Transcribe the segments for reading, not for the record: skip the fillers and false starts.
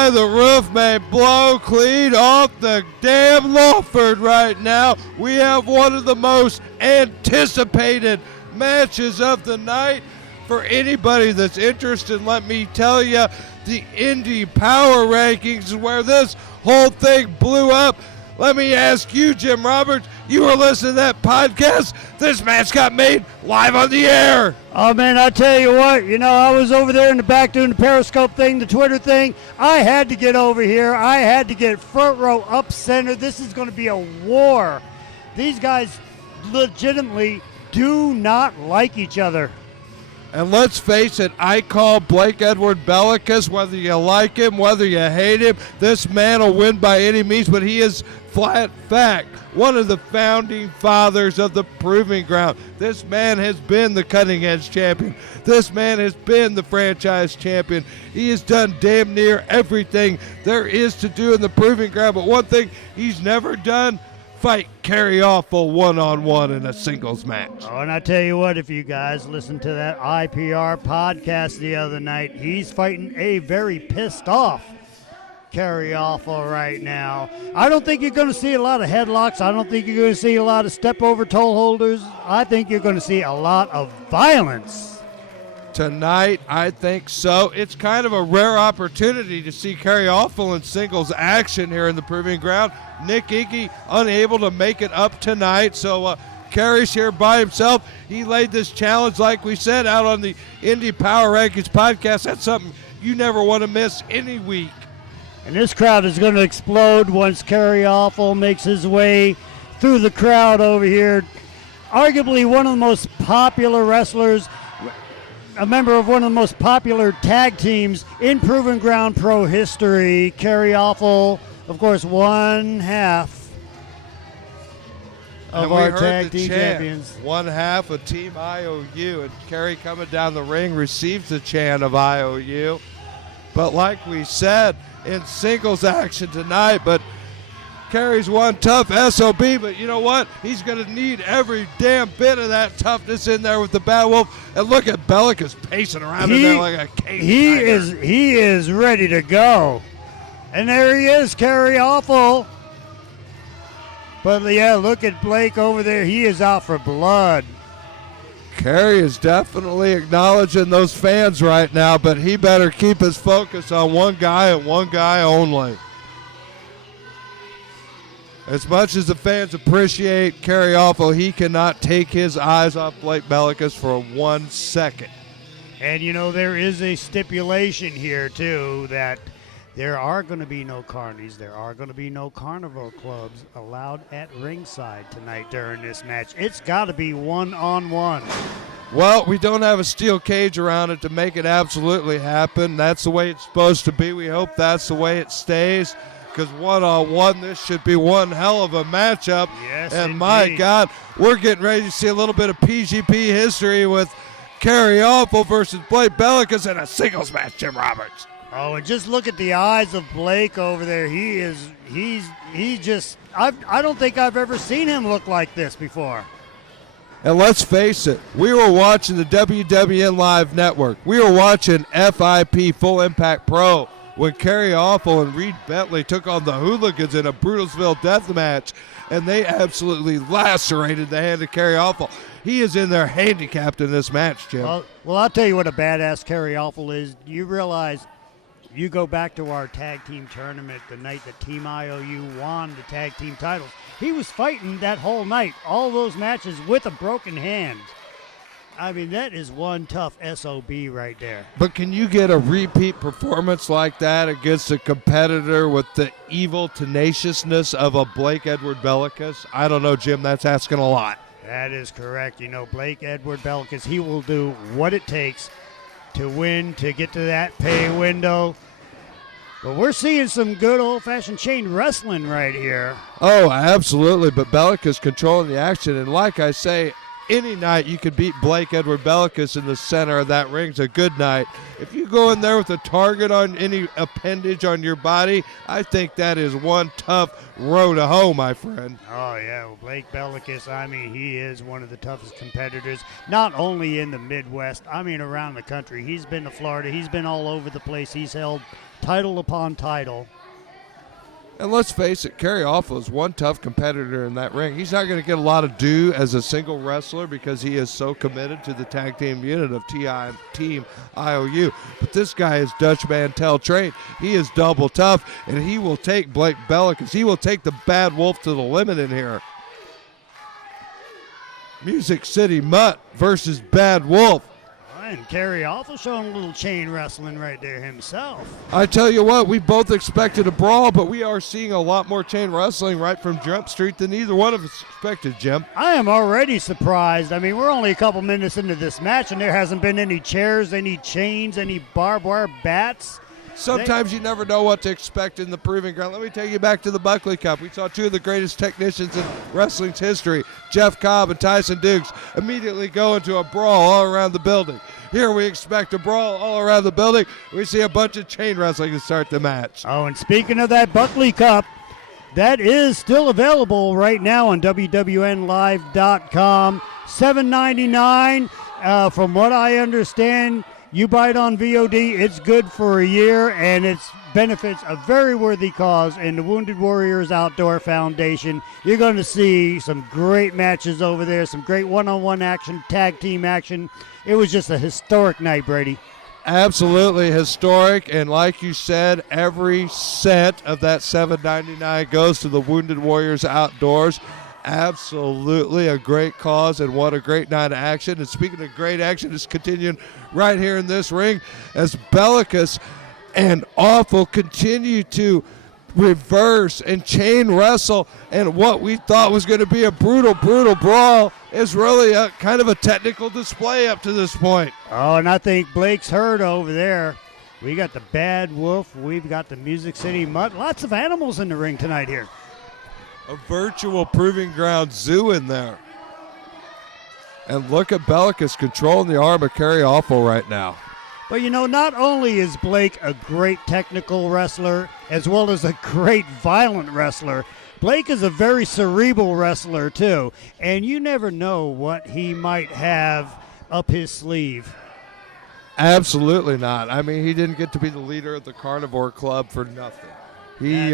guy, the roof may blow clean off the damn Lawford right now. We have one of the most anticipated matches of the night. For anybody that's interested, let me tell you, the Indie Power Rankings is where this whole thing blew up. Let me ask you, Jim Roberts, you were listening to that podcast. This match got made live on the air. Oh, man, I tell you what, I was over there in the back doing the Periscope thing, the Twitter thing. I had to get over here. I had to get front row up center. This is going to be a war. These guys legitimately do not like each other. And let's face it, I call Blake Edward Belakis, whether you like him, whether you hate him, this man will win by any means, but he is flat fact one of the founding fathers of the Proving Ground. This man has been the cutting edge champion. This man has been the franchise champion. He has done damn near everything there is to do in the Proving Ground, but one thing he's never done, fight Kerry Awful one-on-one in a singles match. Oh, and I tell you what, if you guys listened to that IPR podcast the other night, he's fighting a very pissed off Kerry Awful right now. I don't think you're going to see a lot of headlocks. I don't think you're going to see a lot of step-over toe holders. I think you're going to see a lot of violence. Tonight, I think so. It's kind of a rare opportunity to see Kerry Awful in singles action here in the Proving Ground. Nick Iggy unable to make it up tonight, so Kerry's here by himself. He laid this challenge, like we said, out on the Indie Power Rankings podcast. That's something you never want to miss any week. And this crowd is going to explode once Kerry Awful makes his way through the crowd over here. Arguably one of the most popular wrestlers, a member of one of the most popular tag teams in Proving Ground Pro history. Kerry Awful, of course, one half of our tag team champions. One half of Team IOU, and Kerry coming down the ring receives the chant of IOU. But like we said, in singles action tonight, but Kerry's one tough SOB, but you know what? He's going to need every damn bit of that toughness in there with the Bad Wolf. And look at Belakis pacing around in there like a cage tiger. He is ready to go. And there he is, Kerry Awful. But yeah, look at Blake over there. He is out for blood. Kerry is definitely acknowledging those fans right now, but he better keep his focus on one guy and one guy only. As much as the fans appreciate Kerry Awful, he cannot take his eyes off Blake Belakis for 1 second. And there is a stipulation here too that there are going to be no carnies, there are going to be no carnival clubs allowed at ringside tonight during this match. It's got to be one-on-one. Well, we don't have a steel cage around it to make it absolutely happen. That's the way it's supposed to be. We hope that's the way it stays, because one-on-one, this should be one hell of a matchup. Yes, and indeed. My God, we're getting ready to see a little bit of PGP history with Kerry Awful versus Blake Belakis in a singles match, Jim Roberts. Oh, and just look at the eyes of Blake over there. I don't think I've ever seen him look like this before. And let's face it, we were watching the WWN Live Network. We were watching FIP Full Impact Pro when Kerry Awful and Reed Bentley took on the Hooligans in a Brutalsville death match, and they absolutely lacerated the hand of Kerry Awful. He is in there handicapped in this match, Jim. Well, I'll tell you what a badass Kerry Awful is. You realize, you go back to our tag team tournament the night that Team IOU won the tag team titles. He was fighting that whole night, all those matches with a broken hand. I mean, that is one tough SOB right there. But can you get a repeat performance like that against a competitor with the evil tenaciousness of a Blake Edward Belakis? I don't know, Jim. That's asking a lot. That is correct. Blake Edward Belakis, he will do what it takes to win, to get to that pay window. But we're seeing some good old-fashioned chain wrestling right here. Oh, absolutely. But Belakis controlling the action. And like I say, any night you could beat Blake Edward Belakis in the center of that ring's a good night. If you go in there with a target on any appendage on your body, I think that is one tough row to hoe, my friend. Oh, yeah. Well, Blake Belakis, I mean, he is one of the toughest competitors, not only in the Midwest, I mean, around the country. He's been to Florida. He's been all over the place. He's held title upon title. And let's face it, Kerry Awful is one tough competitor in that ring. He's not going to get a lot of due as a single wrestler because he is so committed to the tag team unit of Team IOU. But this guy is Dutch Mantel trained. He is double tough, and he will take Blake Belakis. He will take the bad wolf to the limit in here. Music City Mutt versus Bad Wolf. And Kerry Awful showing a little chain wrestling right there himself. I tell you what, we both expected a brawl, but we are seeing a lot more chain wrestling right from Jump Street than either one of us expected, Jim. I am already surprised. I mean, we're only a couple minutes into this match, and there hasn't been any chairs, any chains, any barbed wire bats. Sometimes you never know what to expect in the proving ground. Let me take you back to the Buckley Cup. We saw two of the greatest technicians in wrestling's history, Jeff Cobb and Tyson Dukes, immediately go into a brawl all around the building. Here we expect a brawl all around the building. We see a bunch of chain wrestling to start the match. Oh, and speaking of that Buckley Cup, that is still available right now on WWNLive.com. $7.99. From what I understand, you buy it on VOD, it's good for a year, and it benefits a very worthy cause in the Wounded Warriors Outdoor Foundation. You're going to see some great matches over there, some great one-on-one action, tag team action. It was just a historic night, Brady. Absolutely historic, and like you said, every cent of that $7.99 goes to the Wounded Warriors Outdoors. Absolutely a great cause, and what a great night of action. And speaking of great action, it's continuing right here in this ring as Belakis and Awful continue to reverse and chain wrestle, and what we thought was going to be a brutal brawl is really a kind of a technical display up to this point. Oh, and I think Blake's hurt over there. We got the Bad Wolf, we've got the Music City Mutt, lots of animals in the ring tonight here. A virtual proving ground zoo in there. And look at Belakis controlling the arm of Kerry Awful right now. But, you know, not only is Blake a great technical wrestler, as well as a great violent wrestler, Blake is a very cerebral wrestler, too. And you never know what he might have up his sleeve. Absolutely not. I mean, he didn't get to be the leader of the Carnivore Club for nothing. He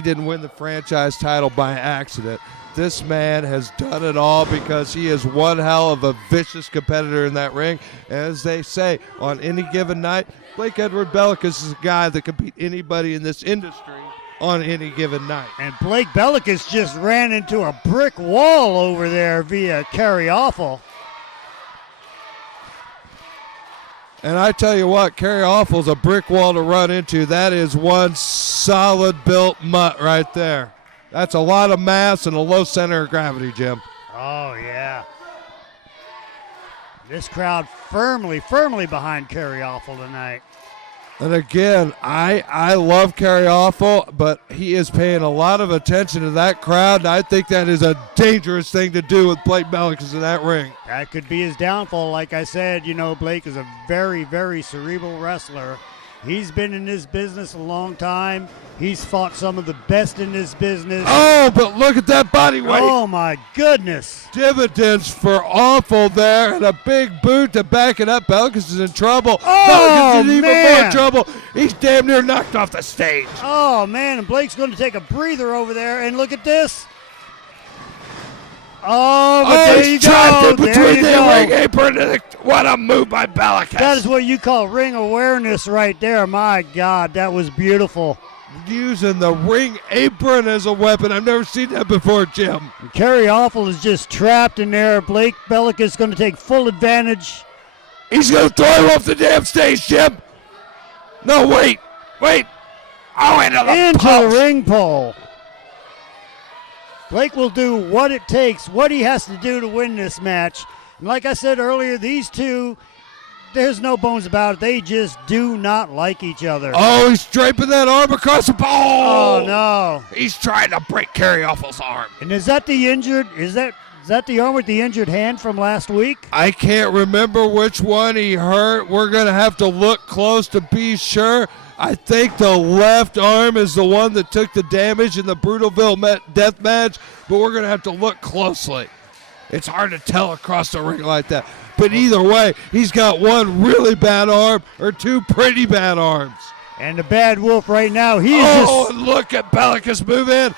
didn't win the franchise title by accident. This man has done it all because he is one hell of a vicious competitor in that ring. As they say, on any given night, Blake Edward Belakis is a guy that can beat anybody in this industry on any given night. And Blake Belakis just ran into a brick wall over there via Kerry Awful. And I tell you what, Kerry Awful's a brick wall to run into. That is one solid built mutt right there. That's a lot of mass and a low center of gravity, Jim. Oh, yeah. This crowd firmly behind Kerry Awful tonight. And again, I love Kerry Awful, but he is paying a lot of attention to that crowd, and I think that is a dangerous thing to do with Blake Belakis in that ring. That could be his downfall. Like I said, you know, Blake is a very, very cerebral wrestler. He's been in this business a long time. He's fought some of the best in this business. Oh, but look at that body weight. Oh, my goodness. Dividends for Awful there, and a big boot to back it up. Belakis is in trouble. Oh, Belakis is in even man. more trouble. He's damn near knocked off the stage. Oh, man, and Blake's going to take a breather over there, and look at this. Oh, but there you he's trapped go. in between the ring apron. And what a move by Belakis. That is what you call ring awareness right there. My God, that was beautiful. Using the ring apron as a weapon. I've never seen that before, Jim. Kerry Awful is just trapped in there. Blake Belakis is going to take full advantage. He's going to throw him off the damn stage, Jim. No, wait. Oh, into the ring pole. Blake will do what it takes, what he has to do to win this match. And like I said earlier, these two, there's no bones about it. They just do not like each other. Oh, he's draping that arm across the ball. Oh, no. He's trying to break Kerry Awful's arm. And is that the injured? Is that Is that the arm with the injured hand from last week? I can't remember which one he hurt. We're going to have to look close to be sure. I think the left arm is the one that took the damage in the Brutalville death match, but we're going to have to look closely. It's hard to tell across the ring like that. But either way, he's got one really bad arm or two pretty bad arms. And the Bad Wolf right now, he's and look at Belakis move in.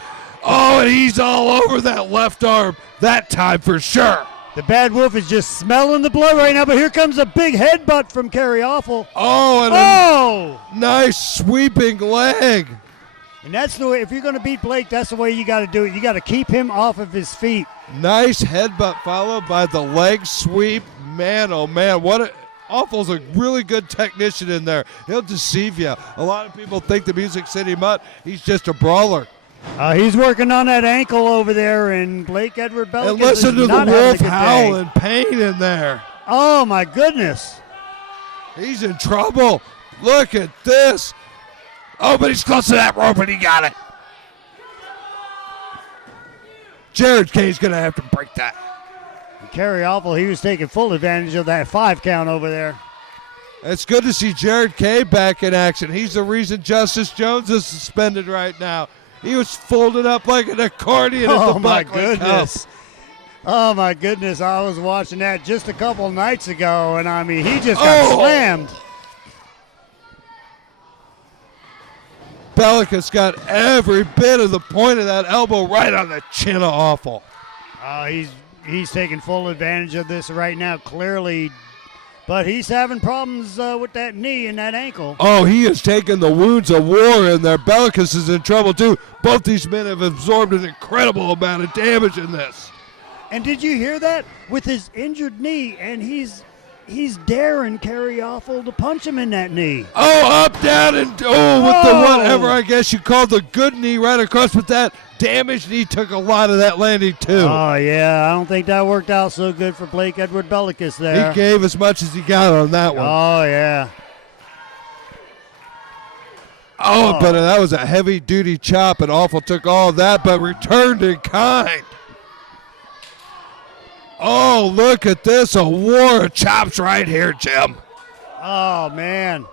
Oh, and he's all over that left arm that time for sure. The Bad Wolf is just smelling the blood right now, but here comes a big headbutt from Kerry Awful. Oh, and a nice sweeping leg. And that's the way, if you're going to beat Blake, that's the way you got to do it. You got to keep him off of his feet. Nice headbutt followed by the leg sweep. Man, oh man, Awful's a really good technician in there. He'll deceive you. A lot of people think the Music City Mutt, he's just a brawler. He's working on that ankle over there, and Blake Edward Belakis and listen to the wolf howl in pain in there. Oh, my goodness. He's in trouble. Look at this. Oh, but he's close to that rope, and he got it. Jared Kay's going to have to break that. And Kerry Awful, he was taking full advantage of that 5 count over there. It's good to see Jared Kay back in action. He's the reason Justice Jones is suspended right now. He was folded up like an accordion at the Buckley Cup. Oh, my goodness. I was watching that just a couple nights ago, and, I mean, he just got slammed. Belakis got every bit of the point of that elbow right on the chin of Awful. He's taking full advantage of this right now, clearly. But he's having problems with that knee and that ankle. Oh, he has taken the wounds of war in there. Belakis is in trouble, too. Both these men have absorbed an incredible amount of damage in this. And did you hear that? With his injured knee, and he's daring Kerry Awful to punch him in that knee. Oh, up, down, and with the whatever I guess you call the good knee right across, but that damaged knee took a lot of that landing, too. Oh, yeah. I don't think that worked out so good for Blake Edward Belakis there. He gave as much as he got on that one. Oh, yeah. Oh, but that was a heavy-duty chop, and Awful took all of that, but returned in kind. Oh, look at this. A war of chops right here, Jim. Oh, man.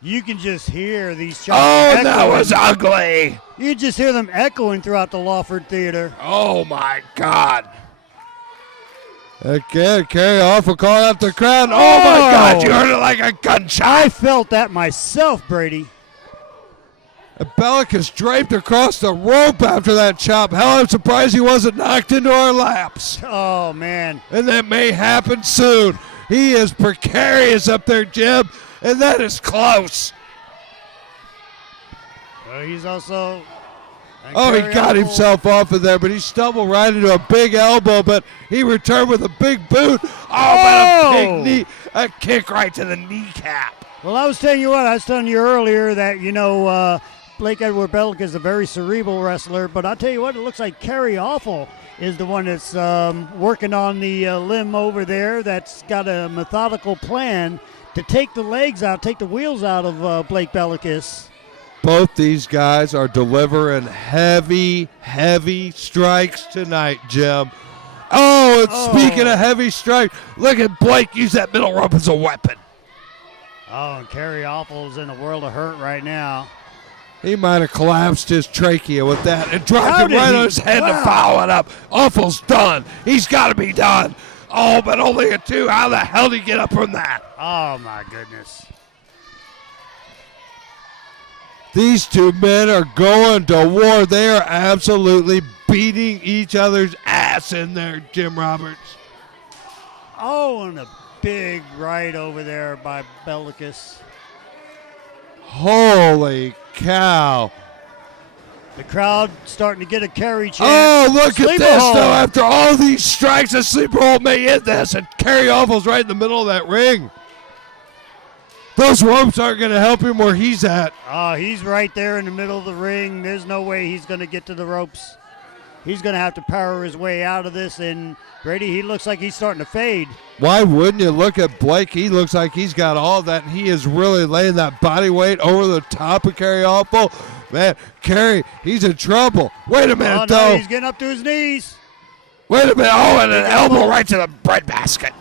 You can just hear these chops. Oh, that was ugly. You just hear them echoing throughout the Lawford Theater. Oh, my God. Again, Kerry Awful calling out the crowd. Oh, my God, you heard it like a gunshot. I felt that myself, Brady. Belakis draped across the rope after that chop. Hell, I'm surprised he wasn't knocked into our laps. Oh, man. And that may happen soon. He is precarious up there, Jim, and that is close. Well, he's also... Oh, he got himself off of there, but he stumbled right into a big elbow, but he returned with a big boot. Oh, but a big knee, a kick right to the kneecap. Well, I was telling you earlier that, Blake Edward Belakis is a very cerebral wrestler, but I'll tell you what, it looks like Kerry Awful is the one that's working on the limb over there that's got a methodical plan to take the legs out, take the wheels out of Blake Belakis. Both these guys are delivering heavy, heavy strikes tonight, Jim. Oh, and speaking of heavy strike, look at Blake use that middle rope as a weapon. Oh, and Kerry Awful's in a world of hurt right now. He might have collapsed his trachea with that and dropped it right on his head to follow it up. Awful's done. He's got to be done. Oh, but only a 2. How the hell did he get up from that? Oh, my goodness. These two men are going to war. They are absolutely beating each other's ass in there, Jim Roberts. Oh, and a big right over there by Belakis. Holy cow. The crowd starting to get a Kerry chant. Oh, look at this, though. After all these strikes, a sleeper hold may end this. And Kerry Awful's right in the middle of that ring. Those ropes aren't going to help him where he's at. Oh, he's right there in the middle of the ring. There's no way he's going to get to the ropes. He's going to have to power his way out of this. And, Brady, he looks like he's starting to fade. Why wouldn't you? Look at Blake. He looks like he's got all that. He is really laying that body weight over the top of Kerry Awful. Man, Kerry, he's in trouble. Wait a minute, though. He's getting up to his knees. Wait a minute. Oh, and an elbow right to the breadbasket.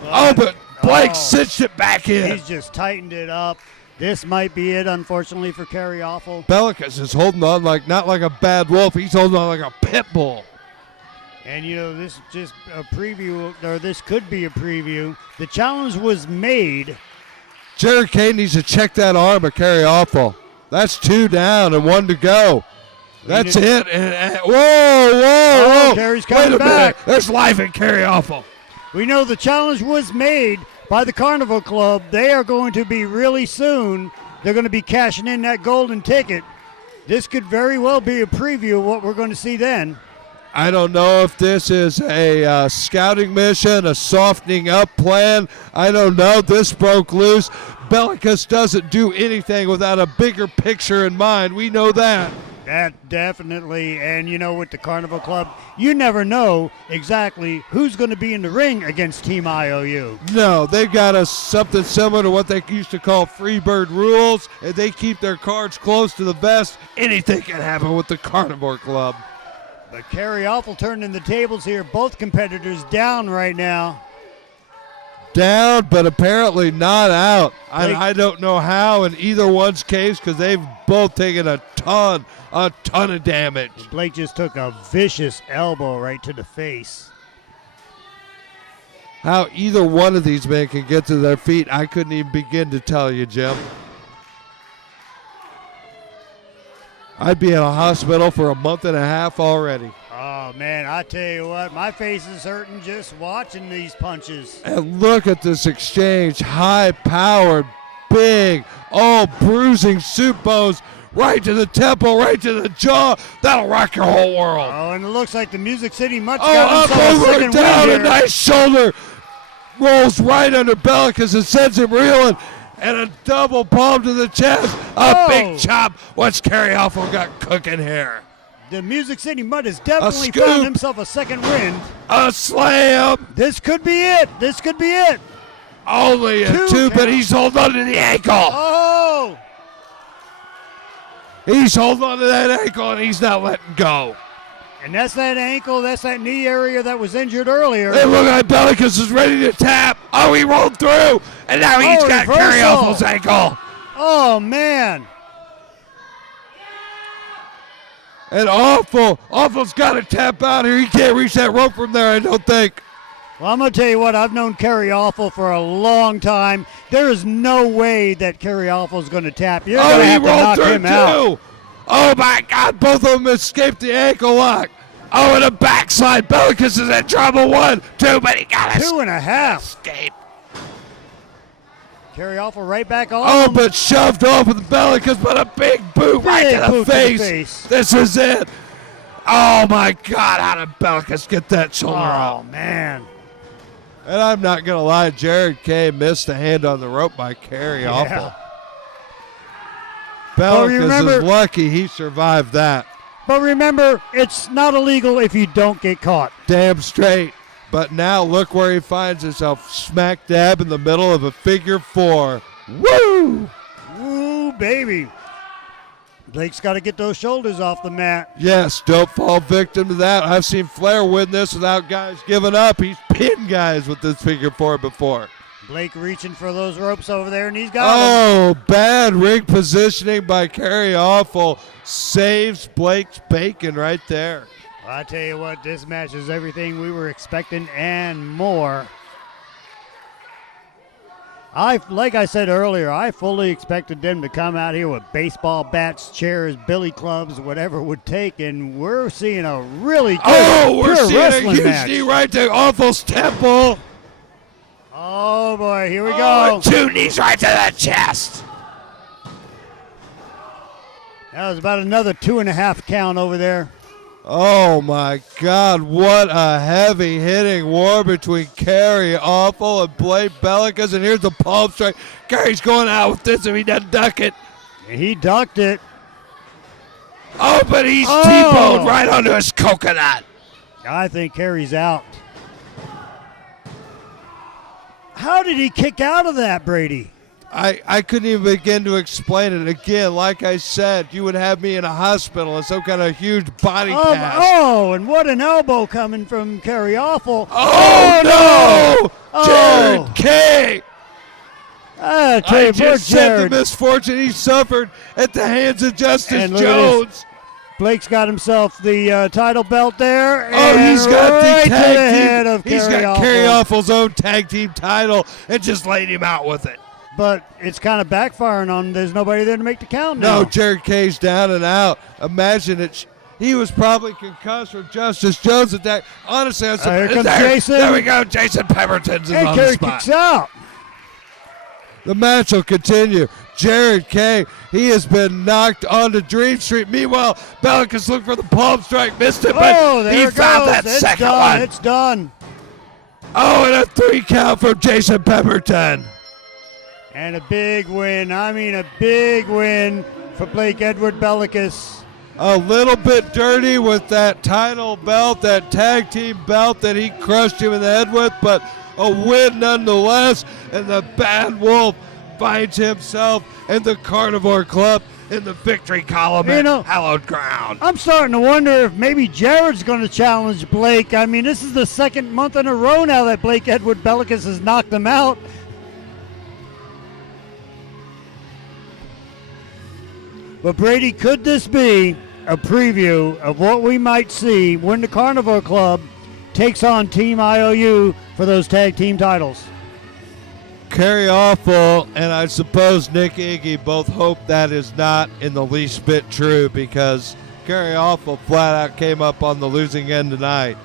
But Blake cinched it back in. He's just tightened it up. This might be it, unfortunately, for Kerry Awful. Belakis is holding on not like a bad wolf. He's holding on like a pit bull. And, this is just a preview, or this could be a preview. The challenge was made. Jared Kane needs to check that arm of Kerry Awful. That's 2 down and 1 to go. That's it. Whoa. Kerry's coming back. Minute. There's life in Kerry Awful. We know the challenge was made by the Carnival Club. They are going to be really soon. They're going to be cashing in that golden ticket. This could very well be a preview of what we're going to see then. I don't know if this is a scouting mission, a softening up plan. I don't know. This broke loose. Belakis doesn't do anything without a bigger picture in mind. We know that. That definitely, and with the Carnival Club, you never know exactly who's going to be in the ring against Team IOU. No, they've got something similar to what they used to call Freebird rules, and they keep their cards close to the vest. Anything can happen with the Carnivore Club. But Kerry Awful turning the tables here. Both competitors down right now. Down, but apparently not out. I don't know how in either one's case because they've both taken a ton of damage. Blake just took a vicious elbow right to the face. How either one of these men can get to their feet, I couldn't even begin to tell you, Jim. I'd be in a hospital for a month and a half already. Oh, man, I tell you what, my face is hurting just watching these punches. And look at this exchange. High-powered, big, bruising soup bones right to the temple, right to the jaw. That'll rock your whole world. Oh, and it looks like the Music City Mutt up got himself a over, second down, win a nice shoulder. Rolls right under Belakis and sends him reeling. And a double palm to the chest. A big chop. What's Kerry Awful got cooking here? The Music City Mutt has definitely found himself a second win. A slam. This could be it. This could be it. Only a two, but he's holding on to the ankle. Oh! He's holding on to that ankle, and he's not letting go. And that's that ankle, that's that knee area that was injured earlier. Hey, look like Belakis is ready to tap. Oh, he rolled through, and now he's got Kerry Awful's ankle. Oh, man. And Awful's got to tap out here. He can't reach that rope from there, I don't think. Well, I'm going to tell you what, I've known Kerry Awful for a long time. There is no way that Kerry Awful is going to tap. You're going to have to knock him out. Oh, my God, both of them escaped the ankle lock. Oh, and a backslide. Belakis is in trouble. 1, 2, but he got it. 2.5. Escape. Kerry Awful right back on. Oh, but shoved off with Belakis, but a big boot right to the face. This is it. Oh, my God, how did Belakis get that shoulder up? Oh, man. And I'm not going to lie, Jared Kay missed a hand on the rope by Kerry Awful. Belakis is lucky he survived that. But remember, it's not illegal if you don't get caught. Damn straight. But now look where he finds himself, smack dab in the middle of a figure 4. Woo! Woo, baby. Blake's got to get those shoulders off the mat. Yes, don't fall victim to that. I've seen Flair win this without guys giving up. He's pinned guys with this figure 4 before. Blake reaching for those ropes over there, and he's got them. Bad ring positioning by Kerry Awful. Saves Blake's bacon right there. I tell you what, this match is everything we were expecting and more. Like I said earlier, I fully expected them to come out here with baseball bats, chairs, billy clubs, whatever it would take, and we're seeing a really good we're seeing wrestling a huge match. knee right to Awful's temple. Oh, boy, here we go. 2 knees right to the chest. That was about another 2.5 count over there. Oh, my God, what a heavy-hitting war between Kerry Awful and Blake Belakis. And here's the palm strike. Kerry's going out with this if he doesn't duck it. He ducked it. Oh, but he's T-boned right onto his coconut. I think Kerry's out. How did he kick out of that, Brady? I couldn't even begin to explain it. Again, like I said, you would have me in a hospital in some kind of huge body cast. Oh, and what an elbow coming from Kerry Awful. Oh, no! Oh. Jared K. I I just said the misfortune he suffered at the hands of Justice Jones. Blake's got himself the title belt there. Oh, he's got right the to tag the team. head of He's Kerry got Awful. Kerry Awful's own tag team title and just laid him out with it. But it's kind of backfiring on him. There's nobody there to make the count now. No, Jared K's down and out. Imagine it. He was probably concussed from Justice Jones attack. Honestly, I'm here comes Jason. There we go. Jason Pemberton's and on Kerry the spot. kicks out. The match will continue. Jared K, he has been knocked onto Dream Street. Meanwhile, Belakis looked for the palm strike, missed it, but there he it found goes. that It's second done. one. It's done. Oh, and a 3 count from Jason Pemberton. And a big win. I mean, a big win for Blake Edward Belakis. A little bit dirty with that title belt, that tag team belt that he crushed him in the head with, but a win nonetheless. And the Bad Wolf finds himself in the Carnivore Club in the victory column at Hallowed Ground. I'm starting to wonder if maybe Jared's going to challenge Blake. I mean, this is the second month in a row now that Blake Edward Belakis has knocked him out. But Brady, could this be a preview of what we might see when the Carnivore Club takes on Team IOU for those tag team titles? Kerry Awful and I suppose Nick Iggy both hope that is not in the least bit true, because Kerry Awful flat out came up on the losing end tonight,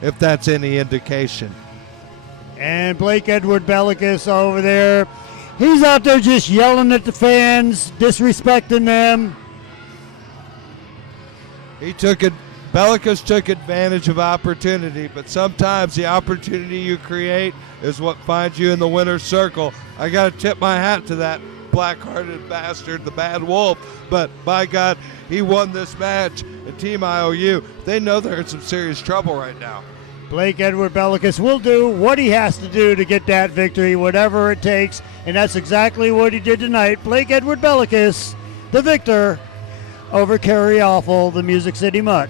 if that's any indication. And Blake Edward Belakis over there, he's out there just yelling at the fans, disrespecting them. Belakis took advantage of opportunity, but sometimes the opportunity you create is what finds you in the winner's circle. I got to tip my hat to that black-hearted bastard, the Bad Wolf, but by God, he won this match. And Team IOU, they know they're in some serious trouble right now. Blake Edward Belakis will do what he has to do to get that victory, whatever it takes, and that's exactly what he did tonight. Blake Edward Belakis, the victor over Kerry Awful, the Music City Mutt.